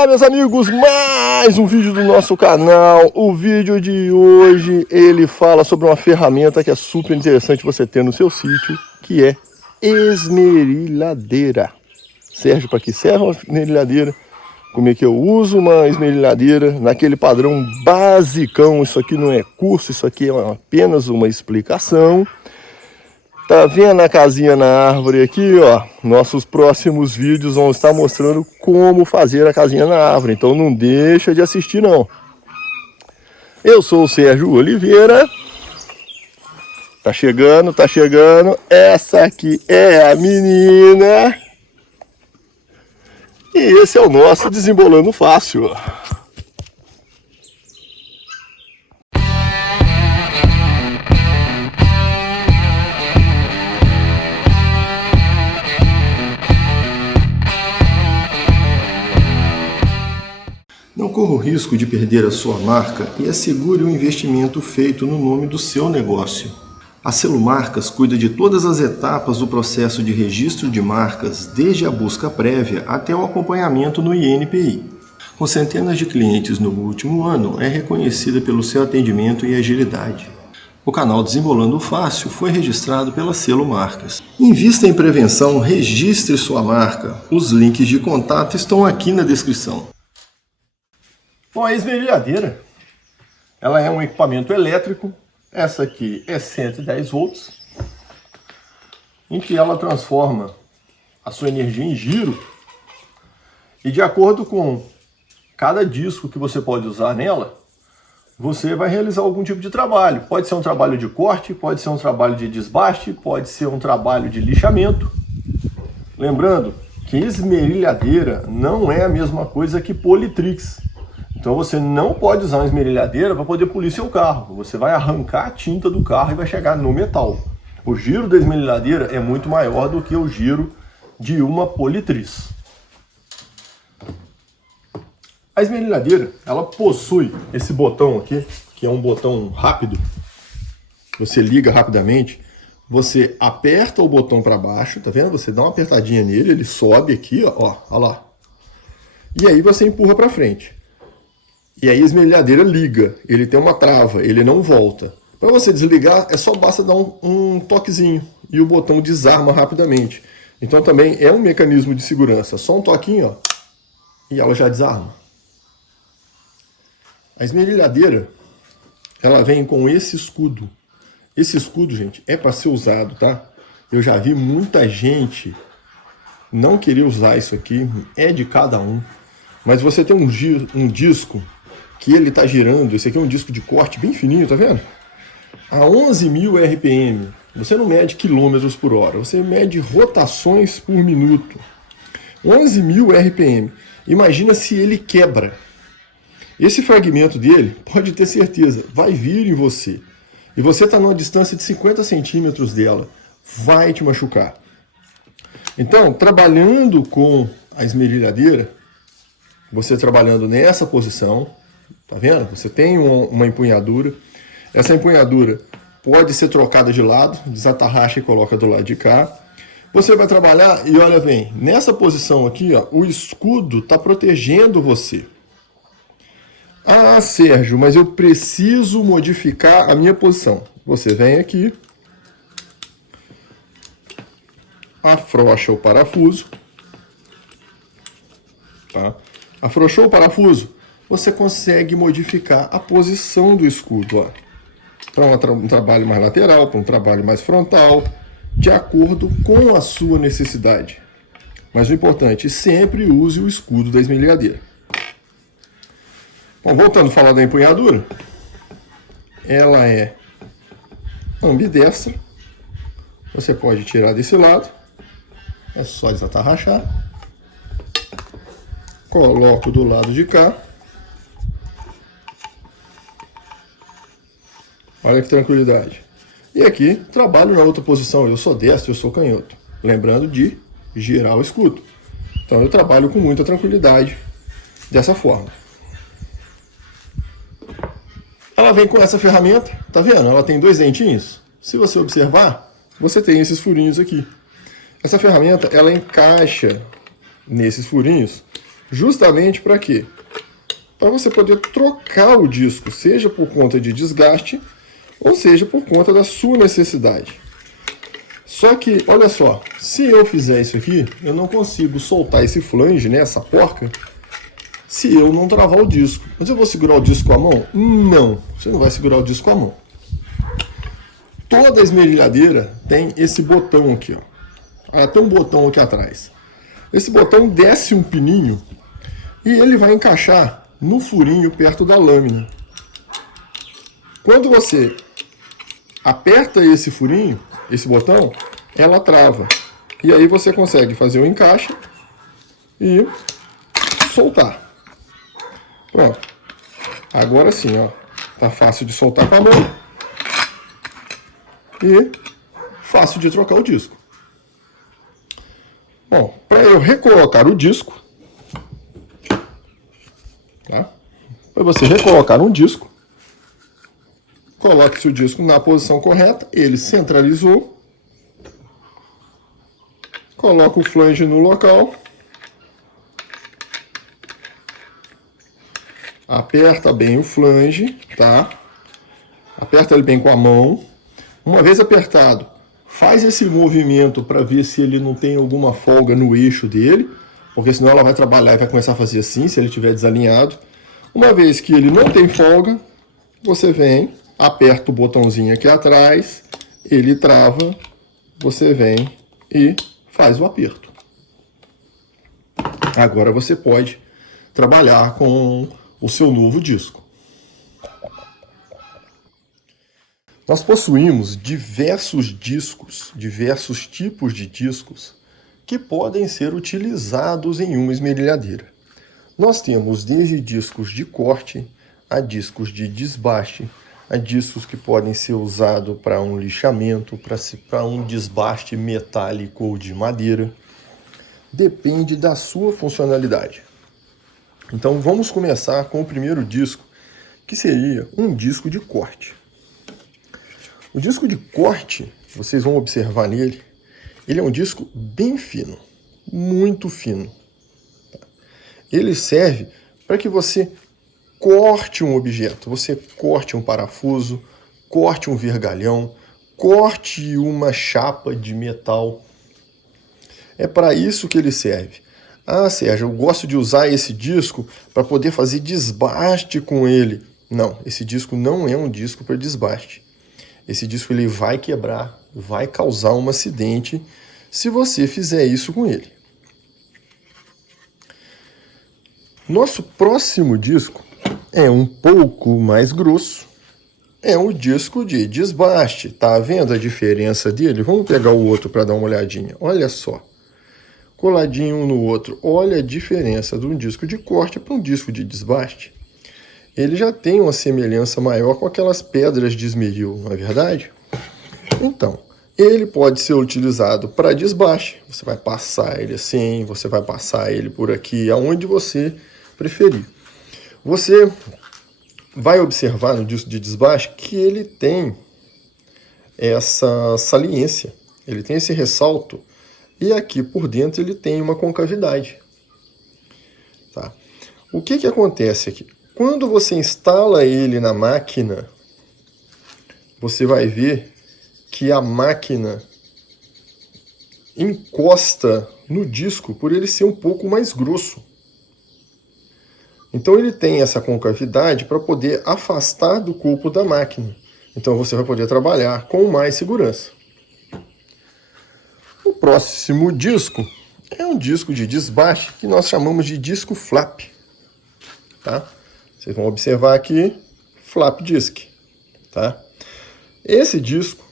Olá, meus amigos, mais um vídeo do nosso canal. O vídeo de hoje, ele fala sobre uma ferramenta que é super interessante você ter no seu sítio, que é esmerilhadeira. Sérgio, para que serve uma esmerilhadeira? Como é que eu uso uma esmerilhadeira naquele padrão basicão? Isso aqui não é curso, isso aqui é apenas uma explicação. Tá vendo a casinha na árvore aqui, ó? Nossos próximos vídeos vão estar mostrando como fazer a casinha na árvore. Então não deixa de assistir, não. Eu sou o Sérgio Oliveira. Tá chegando, tá chegando. Essa aqui é a menina. E esse é o nosso Desembolando Fácil. Não corra o risco de perder a sua marca e assegure o investimento feito no nome do seu negócio. A Selomarcas cuida de todas as etapas do processo de registro de marcas, desde a busca prévia até o acompanhamento no INPI. Com centenas de clientes no último ano, é reconhecida pelo seu atendimento e agilidade. O canal Desembolando Fácil foi registrado pela Selomarcas. Invista em prevenção, registre sua marca. Os links de contato estão aqui na descrição. Bom, a esmerilhadeira, ela é um equipamento elétrico. Essa aqui é 110 volts, em que ela transforma a sua energia em giro. E de acordo com cada disco que você pode usar nela, você vai realizar algum tipo de trabalho. Pode ser um trabalho de corte, pode ser um trabalho de desbaste, pode ser um trabalho de lixamento. Lembrando que esmerilhadeira não é a mesma coisa que politrix. Então você não pode usar uma esmerilhadeira para poder polir seu carro. Você vai arrancar a tinta do carro e vai chegar no metal. O giro da esmerilhadeira é muito maior do que o giro de uma politriz. A esmerilhadeira, ela possui esse botão aqui, que é um botão rápido. Você liga rapidamente. Você aperta o botão para baixo, tá vendo? Você dá uma apertadinha nele, ele sobe aqui, ó, ó lá. E aí você empurra para frente. E aí a esmerilhadeira liga, ele tem uma trava, ele não volta. Para você desligar, basta dar um toquezinho e o botão desarma rapidamente. Então também é um mecanismo de segurança, só um toquinho, ó, e ela já desarma. A esmerilhadeira, ela vem com esse escudo. Esse escudo, gente, é para ser usado, tá? Eu já vi muita gente não querer usar isso aqui, é de cada um. Mas você tem um disco que ele está girando, esse aqui é um disco de corte bem fininho, tá vendo? A 11.000 RPM, você não mede quilômetros por hora, você mede rotações por minuto. 11.000 RPM, imagina se ele quebra. Esse fragmento dele, pode ter certeza, vai vir em você. E você está numa distância de 50 centímetros dela, vai te machucar. Então, trabalhando com a esmerilhadeira, você trabalhando nessa posição, tá vendo? Você tem uma empunhadura. Essa empunhadura pode ser trocada de lado, desatarracha e coloca do lado de cá. Você vai trabalhar e olha bem, nessa posição aqui, ó, o escudo está protegendo você. Ah, Sérgio, mas eu preciso modificar a minha posição. Você vem aqui, afrouxa o parafuso, tá? Afrouxou o parafuso, você consegue modificar a posição do escudo, ó, para um trabalho mais lateral, para um trabalho mais frontal, de acordo com a sua necessidade. Mas o importante, sempre use o escudo da esmerilhadeira. Bom, voltando a falar da empunhadura, ela é ambidestra, você pode tirar desse lado, é só desatarrachar. Coloco do lado de cá. Olha que tranquilidade. E aqui, trabalho na outra posição. Eu sou destro, eu sou canhoto. Lembrando de girar o escudo. Então eu trabalho com muita tranquilidade dessa forma. Ela vem com essa ferramenta, tá vendo? Ela tem dois dentinhos. Se você observar, você tem esses furinhos aqui. Essa ferramenta, ela encaixa nesses furinhos Justamente para quê? Para você poder trocar o disco, seja por conta de desgaste, ou seja por conta da sua necessidade. Só que, olha só, se eu fizer isso aqui, eu não consigo soltar esse flange, né, essa porca, se eu não travar o disco. Mas eu vou segurar o disco com a mão? Não, você não vai segurar o disco com a mão. Toda esmerilhadeira tem esse botão aqui, ó. Ela tem um botão aqui atrás. Esse botão desce um pininho e ele vai encaixar no furinho perto da lâmina. Quando você aperta esse furinho, esse botão, ela trava. E aí você consegue fazer o encaixe e soltar. Pronto. Agora sim, ó. Tá fácil de soltar com a mão e fácil de trocar o disco. Bom, para eu recolocar o disco, tá? Para você recolocar um disco, coloque-se o disco na posição correta, ele centralizou, coloca o flange no local, aperta bem o flange, tá? Aperta ele bem com a mão. Uma vez apertado, faz esse movimento para ver se ele não tem alguma folga no eixo dele, porque senão ela vai trabalhar e vai começar a fazer assim, se ele estiver desalinhado. Uma vez que ele não tem folga, você vem, aperta o botãozinho aqui atrás, ele trava, você vem e faz o aperto. Agora você pode trabalhar com o seu novo disco. Nós possuímos diversos discos, diversos tipos de discos que podem ser utilizados em uma esmerilhadeira. Nós temos desde discos de corte a discos de desbaste, a discos que podem ser usados para um lixamento, para um desbaste metálico ou de madeira. Depende da sua funcionalidade. Então vamos começar com o primeiro disco, que seria um disco de corte. O disco de corte, vocês vão observar nele, ele é um disco bem fino, muito fino. Ele serve para que você corte um objeto, você corte um parafuso, corte um vergalhão, corte uma chapa de metal. É para isso que ele serve. Ah, Sérgio, eu gosto de usar esse disco para poder fazer desbaste com ele. Não, esse disco não é um disco para desbaste. Esse disco ele vai quebrar, vai causar um acidente se você fizer isso com ele. Nosso próximo disco é um pouco mais grosso. É um disco de desbaste. Tá vendo a diferença dele? Vamos pegar o outro para dar uma olhadinha. Olha só. Coladinho um no outro. Olha a diferença de um disco de corte para um disco de desbaste. Ele já tem uma semelhança maior com aquelas pedras de esmeril, não é verdade? Então, ele pode ser utilizado para desbaste. Você vai passar ele assim, você vai passar ele por aqui, aonde você preferir. Você vai observar no disco de desbaste que ele tem essa saliência, ele tem esse ressalto, e aqui por dentro ele tem uma concavidade. Tá? O que acontece aqui? Quando você instala ele na máquina, você vai ver que a máquina encosta no disco por ele ser um pouco mais grosso. Então ele tem essa concavidade para poder afastar do corpo da máquina. Então você vai poder trabalhar com mais segurança. O próximo disco é um disco de desbaste que nós chamamos de disco flap. Tá? Vocês vão observar aqui, flap disc. Tá? Esse disco,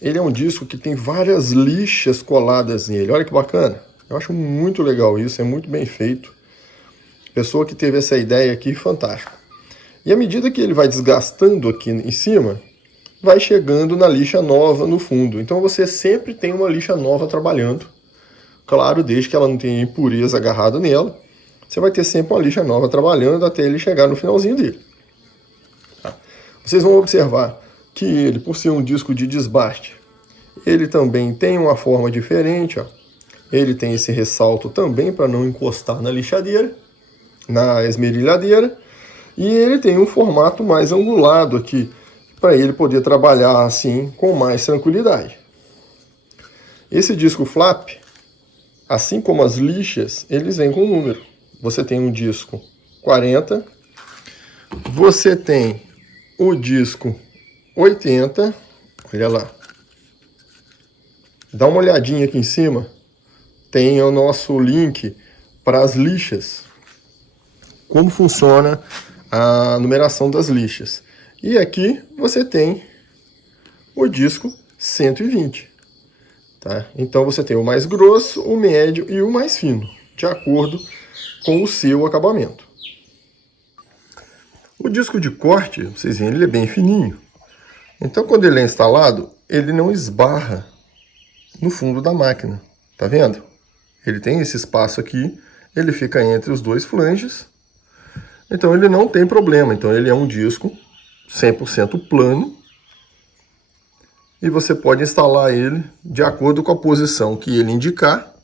ele é um disco que tem várias lixas coladas nele. Olha que bacana. Eu acho muito legal isso, é muito bem feito. Pessoa que teve essa ideia aqui, fantástica. E à medida que ele vai desgastando aqui em cima, vai chegando na lixa nova no fundo. Então você sempre tem uma lixa nova trabalhando. Claro, desde que ela não tenha impureza agarrada nela, você vai ter sempre uma lixa nova trabalhando até ele chegar no finalzinho dele. Tá? Vocês vão observar que ele, por ser um disco de desbaste, ele também tem uma forma diferente, ó. Ele tem esse ressalto também para não encostar na lixadeira, na esmerilhadeira. E ele tem um formato mais angulado aqui, para ele poder trabalhar assim com mais tranquilidade. Esse disco flap, assim como as lixas, eles vêm com número. Você tem um disco 40, você tem o disco 80, olha lá. Dá uma olhadinha aqui em cima, tem o nosso link para as lixas. Como funciona a numeração das lixas. E aqui você tem o disco 120. Tá? Então você tem o mais grosso, o médio e o mais fino, de acordo com o seu acabamento. O disco de corte, vocês veem, ele é bem fininho. Então quando ele é instalado, ele não esbarra no fundo da máquina. Tá vendo? Ele tem esse espaço aqui, ele fica entre os dois flanges. Então ele não tem problema. Então ele é um disco 100% plano. E você pode instalar ele de acordo com a posição que ele indicar.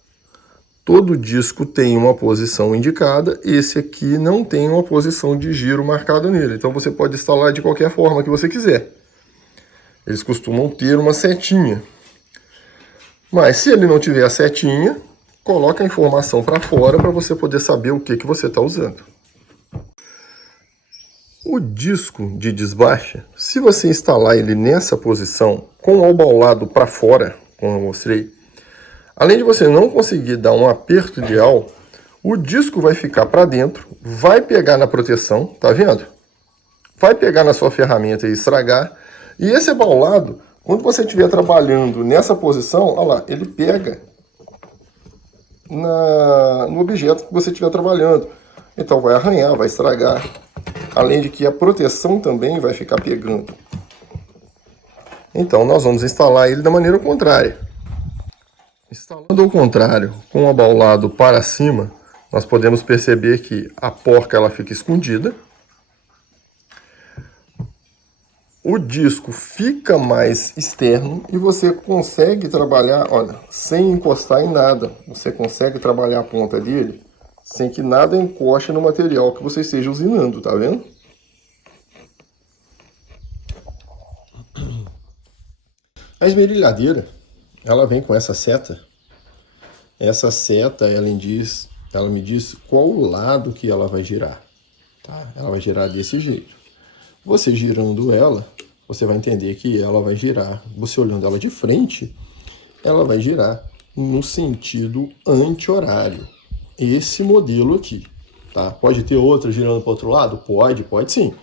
Todo disco tem uma posição indicada. Esse aqui não tem uma posição de giro marcada nele. Então você pode instalar de qualquer forma que você quiser. Eles costumam ter uma setinha. Mas se ele não tiver a setinha, coloca a informação para fora para você poder saber o que você está usando. O disco de desbaixa, se você instalar ele nessa posição, com o albaulado para fora, como eu mostrei, além de você não conseguir dar um aperto ideal, o disco vai ficar para dentro, vai pegar na proteção, tá vendo? Vai pegar na sua ferramenta e estragar. E esse abaulado, quando você estiver trabalhando nessa posição, olha lá, ele pega no objeto que você estiver trabalhando. Então vai arranhar, vai estragar. Além de que a proteção também vai ficar pegando. Então nós vamos instalar ele da maneira contrária. Instalando ao contrário, com o abaulado para cima, nós podemos perceber que a porca ela fica escondida. O disco fica mais externo e você consegue trabalhar, olha, sem encostar em nada. Você consegue trabalhar a ponta dele sem que nada encoste no material que você esteja usinando, tá vendo? A esmerilhadeira, ela vem com essa seta. Essa seta, ela me diz qual o lado que ela vai girar. Tá? Ela vai girar desse jeito. Você girando ela, você vai entender que ela vai girar. Você olhando ela de frente, ela vai girar no sentido anti-horário. Esse modelo aqui, tá? Pode ter outra girando para o outro lado? Pode sim.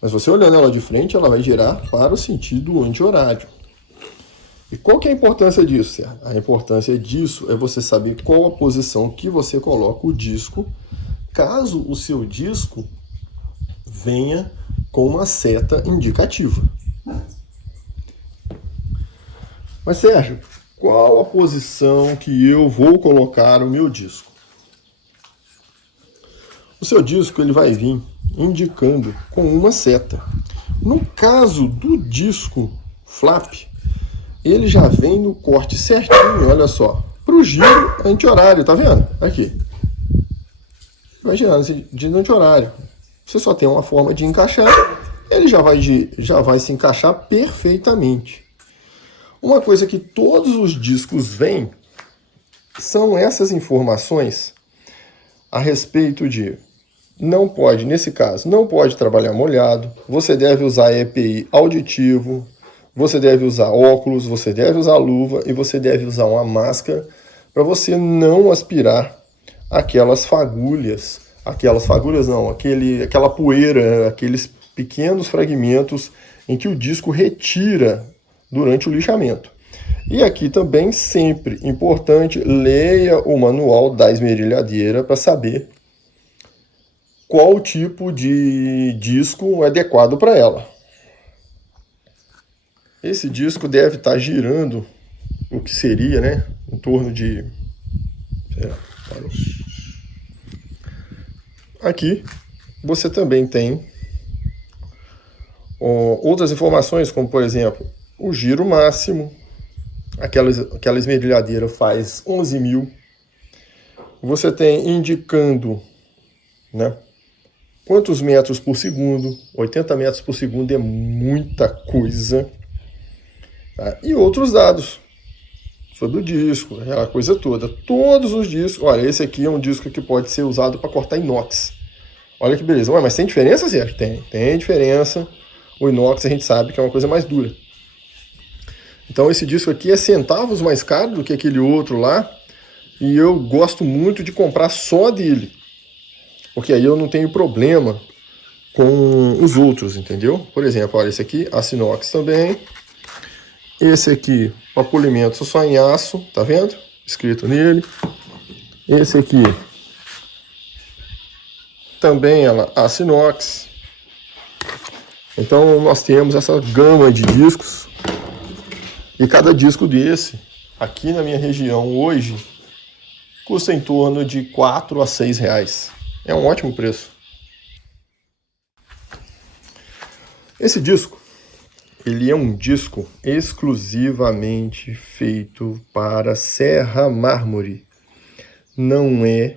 Mas você olhando ela de frente, ela vai girar para o sentido anti-horário. E qual que é a importância disso, Sérgio? A importância disso é você saber qual a posição que você coloca o disco, caso o seu disco venha com uma seta indicativa. Mas, Sérgio, qual a posição que eu vou colocar o meu disco? O seu disco ele vai vir indicando com uma seta. No caso do disco flap, ele já vem no corte certinho, olha só, para o giro anti-horário, tá vendo? Aqui. Vai girando de anti-horário. Você só tem uma forma de encaixar, ele já vai se encaixar perfeitamente. Uma coisa que todos os discos vêm são essas informações a respeito de não pode, nesse caso, não pode trabalhar molhado, você deve usar EPI auditivo, você deve usar óculos, você deve usar luva e você deve usar uma máscara para você não aspirar aquelas fagulhas não, aquela poeira, aqueles pequenos fragmentos em que o disco retira durante o lixamento. E aqui também, sempre importante, leia o manual da esmerilhadeira para saber qual tipo de disco é adequado para ela. Esse disco deve estar girando o que seria, né, em torno de... Aqui você também tem outras informações, como por exemplo, o giro máximo, aquela esmerilhadeira faz 11 mil. Você tem indicando, né, quantos metros por segundo. 80 metros por segundo é muita coisa. Tá? E outros dados sobre o disco, aquela coisa toda. Todos os discos. Olha, esse aqui é um disco que pode ser usado para cortar inox. Olha que beleza. Ué, mas tem diferença, Sérgio? Tem diferença. O inox a gente sabe que é uma coisa mais dura. Então esse disco aqui é centavos mais caro do que aquele outro lá. E eu gosto muito de comprar só dele. Porque aí eu não tenho problema com os outros, entendeu? Por exemplo, olha, esse aqui, aço inox também. Esse aqui, para polimento, só em aço, tá vendo? Escrito nele. Esse aqui, também ela, aço inox. Então nós temos essa gama de discos. E cada disco desse, aqui na minha região hoje, custa em torno de 4 a 6 reais. É um ótimo preço. Esse disco, ele é um disco exclusivamente feito para serra mármore. Não é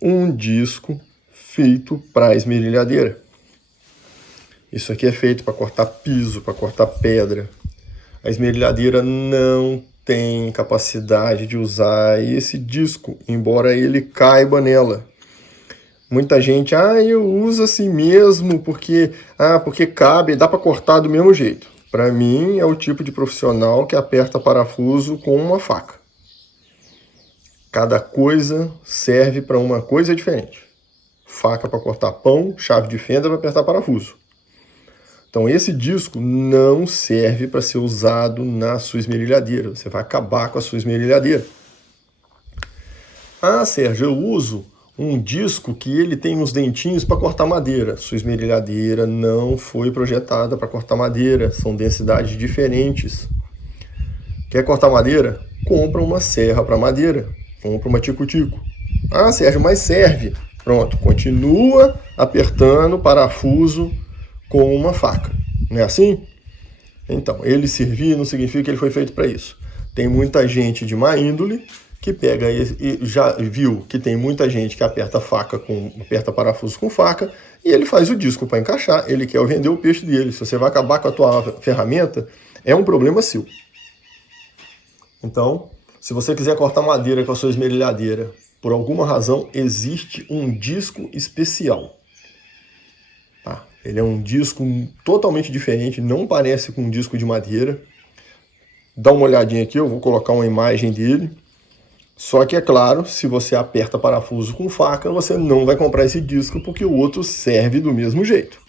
um disco feito para esmerilhadeira. Isso aqui é feito para cortar piso, para cortar pedra. A esmerilhadeira não tem capacidade de usar esse disco, embora ele caiba nela. Muita gente, eu uso assim mesmo porque cabe, dá para cortar do mesmo jeito. Para mim é o tipo de profissional que aperta parafuso com uma faca. Cada coisa serve para uma coisa diferente. Faca para cortar pão, chave de fenda para apertar parafuso. Então esse disco não serve para ser usado na sua esmerilhadeira. Você vai acabar com a sua esmerilhadeira. Sérgio, eu uso um disco que ele tem uns dentinhos para cortar madeira. Sua esmerilhadeira não foi projetada para cortar madeira. São densidades diferentes. Quer cortar madeira? Compra uma serra para madeira. Compra uma tico-tico. Sérgio, mas serve. Pronto, continua apertando o parafuso com uma faca, não é assim? Então, ele servir não significa que ele foi feito para isso. Tem muita gente de má índole que pega e já viu que tem muita gente que aperta parafuso com faca e ele faz o disco para encaixar, ele quer vender o peixe dele. Se você vai acabar com a tua ferramenta, é um problema seu. Então, se você quiser cortar madeira com a sua esmerilhadeira, por alguma razão, existe um disco especial. Ele é um disco totalmente diferente, não parece com um disco de madeira. Dá uma olhadinha aqui, eu vou colocar uma imagem dele. Só que é claro, se você aperta parafuso com faca, você não vai comprar esse disco porque o outro serve do mesmo jeito.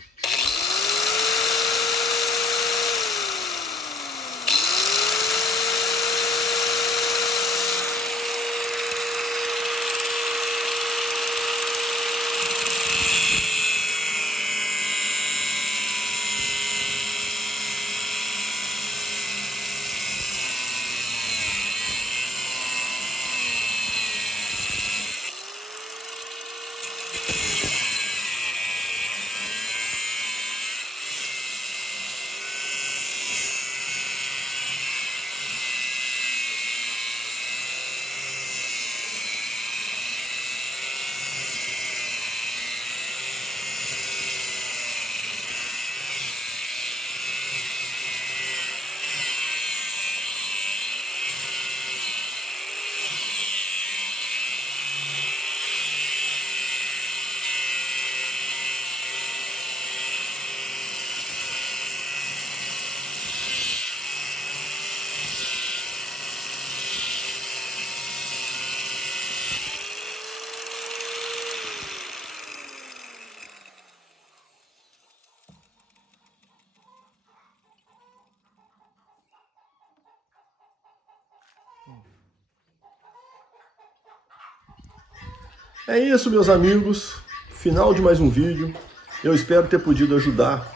É isso, meus amigos. Final de mais um vídeo. Eu espero ter podido ajudar.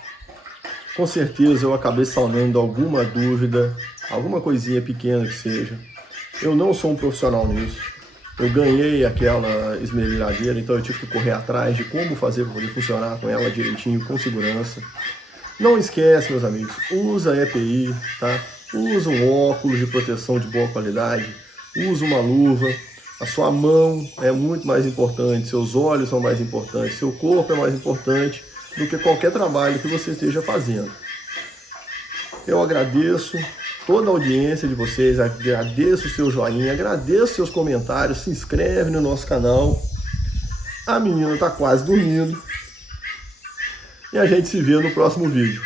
Com certeza eu acabei sanando alguma dúvida, alguma coisinha pequena que seja. Eu não sou um profissional nisso. Eu ganhei aquela esmerilhadeira, então eu tive que correr atrás de como fazer para poder funcionar com ela direitinho, com segurança. Não esquece, meus amigos, usa a EPI, tá? Usa um óculos de proteção de boa qualidade, usa uma luva. A sua mão é muito mais importante, seus olhos são mais importantes, seu corpo é mais importante do que qualquer trabalho que você esteja fazendo. Eu agradeço toda a audiência de vocês, agradeço o seu joinha, agradeço seus comentários, se inscreve no nosso canal. A menina está quase dormindo e a gente se vê no próximo vídeo.